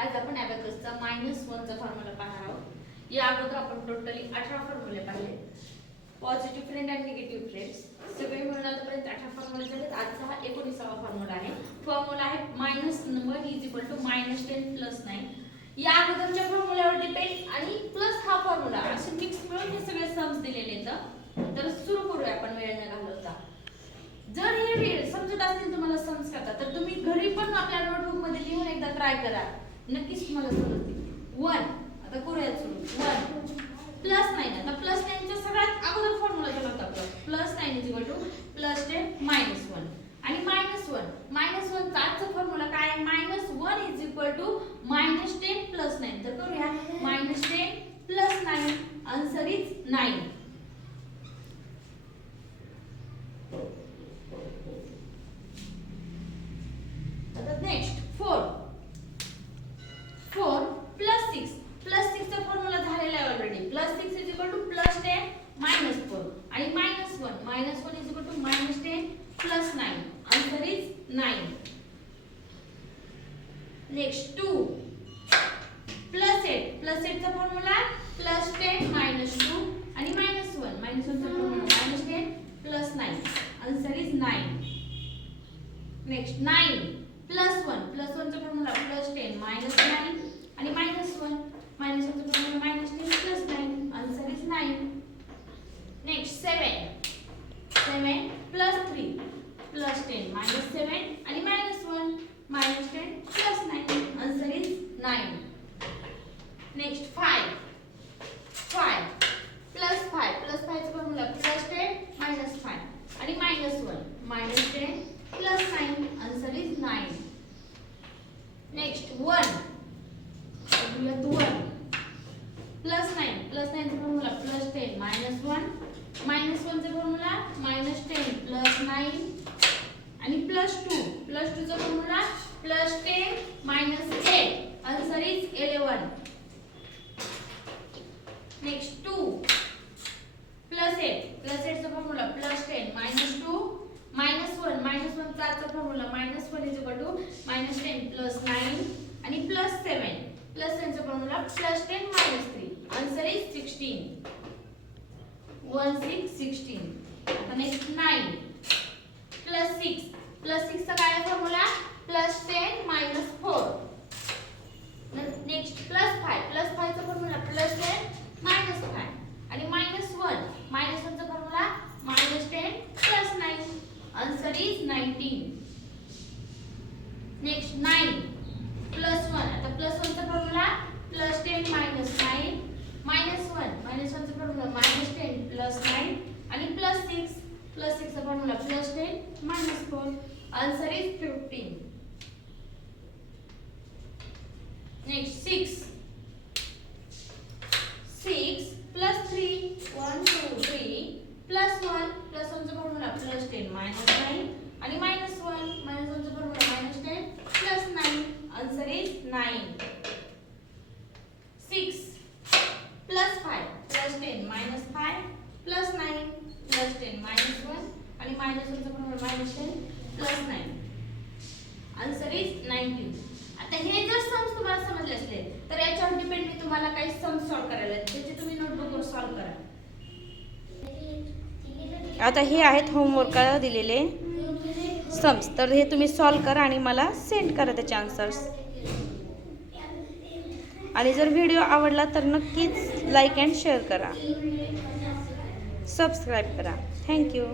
आज आपण अबॅकसचा -1 चा फॉर्म्युला पाहणार आहोत। या अगोदर आपण टोटली 18 फॉर्म्युले पाहिले, पॉझिटिव्ह फ्रेंड आणि निगेटिव्ह फ्रेंड्स सगळे मिळून आतापर्यंत 18 फॉर्म्युले झालेत। आजचा हा 19वा फॉर्म्युला आहे। फॉर्म्युला आहे -1 -10 + 9। या अगोदरच्या फॉर्म्युल्यावर डिपेंड आणि प्लस हा फॉर्म्युला असे मिक्स मिळून हे सगळे सम्स दिलेले आहेत। तर सुरू करूया आपण वेळ न घालवता। जर हे समजत असतील तुम्हाला सम्स करता तर तुम्ही घरी पण आपल्या नोटबुक मध्ये लिहून एकदा ट्राय करा, नक्कीच तुम्हाला समजतील। 1 आता करूया सुरू। 1 +9 आता +9 चा सगळ्यात अगोदर फॉर्म्युला दिला होता आपला +9 +10 -1 आणि -1 चा आजचा फॉर्म्युला काय आहे? -1 -10 + 9 तर करूया -10 + 9 आन्सर इज 9। आता नेक्स्ट 4 + 6 चा फॉर्म्युला झालेला आहे ऑलरेडी। +6 +10 -4 आणि -1 -10 + 9 आन्सर इज 9। नेक्स्ट 2 +8 चा फॉर्म्युला +10 -2 आणि -1 चा फॉर्म्युला -10 + 9 आन्सर इज 9। नेक्स्ट 9 +1 चा फॉर्म्युला +10 -9 आणि -1 चा फॉर्म्युला -10 + 9 आन्सर इज 9। नेक्स्ट 7 +3 +10 -7 आणि -1 -10 + 9 आन्सर इज 9। नेक्स्ट 5 चा फॉर्म्युला +10 -5 आणि -1 -10 + 9 आन्सर इज 9। नेक्स्ट 1 +9 चा फॉर्म्युला +10 -1 -1 चा फॉर्म्युला -10 + 9 आणि +2 चा फॉर्म्युला +10 -8 आन्सर इज 11। नेक्स्ट 2 +8 चा फॉर्म्युला +10 -2 -1 चा फॉर्म्युला -1 -10 + 9 आणि +7 चा फॉर्म्युला +10 -3 आन्सर इज 16। 16 आता नेक्स्ट 9 +6 चा काय फॉर्म्युला +10 -4 नेक्स्ट +5 चा फॉर्म्युला +10 -5 आणि -1 चा फॉर्म्युला -10 + 9 आन्सर इज 19। नेक्स्ट 9 +1 आता +1 चा फॉर्म्युला +10 -9 -1 चा फॉर्म्युला -10 + 9 आणि +6 चा फॉर्म्युला +10 -4 आन्सर इज 15। नेक्स्ट 6 +3 1 2 3 +1 चा फॉर्म्युला +10 -9 आणि -1 चा फॉर्म्युला -10 + 9 आन्सर इज 9। 6 +5 +10 -5 + 9 +10 -1 आणि -1 चा फॉर्म्युला -10 + 9 आन्सर इज 19। आता हे जर सम्स तुम्हाला समजले असले तर याच्यावर डिपेंड मी तुम्हाला काही सम्स सॉल्व करायला त्याचे तुम्ही नोटबुकवर सॉल्व करा। आता हे आहेत होमवर्कला दिलेले सम्स, तर हे तुम्ही सॉल्व करा आणि मला सेंड करा त्याचे आन्सर्स। आणि जर व्हिडिओ आवडला तर नक्कीच लाईक अँड शेअर करा, सबस्क्राईब करा। थँक्यू।